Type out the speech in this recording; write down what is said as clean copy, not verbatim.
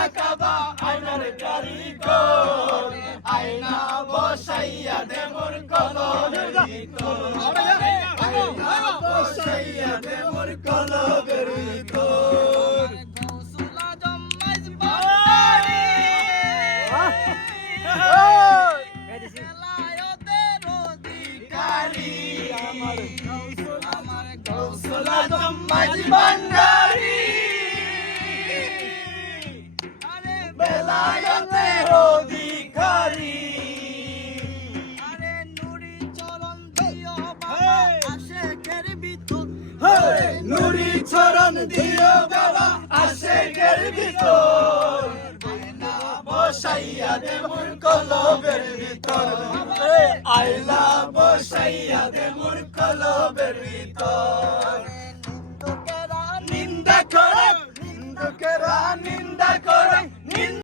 আয়না কাবা আয়নার কারিগর আয়না বসাইয়া দে মোর কলবের ভিতর আয়না বসাইয়া দে মোর কলবের ভিতর গৌসুল আজম মাইজবানি বেলায়েতের অধিকারী আমার গৌসুল আজম মাইজবানি বেলায়েতের অধিকারী আরে নুরি চরণ দিও বাবা আশেকের ভিতর নুরি চরণ দিও বাবা আশেকের ভিতর আয়না বসাইয়া দে মোর কলবের ভিতর আয়না বসাইয়া দে মোর কলবের ভিতর নিন্দুকেরা নিন্দা করে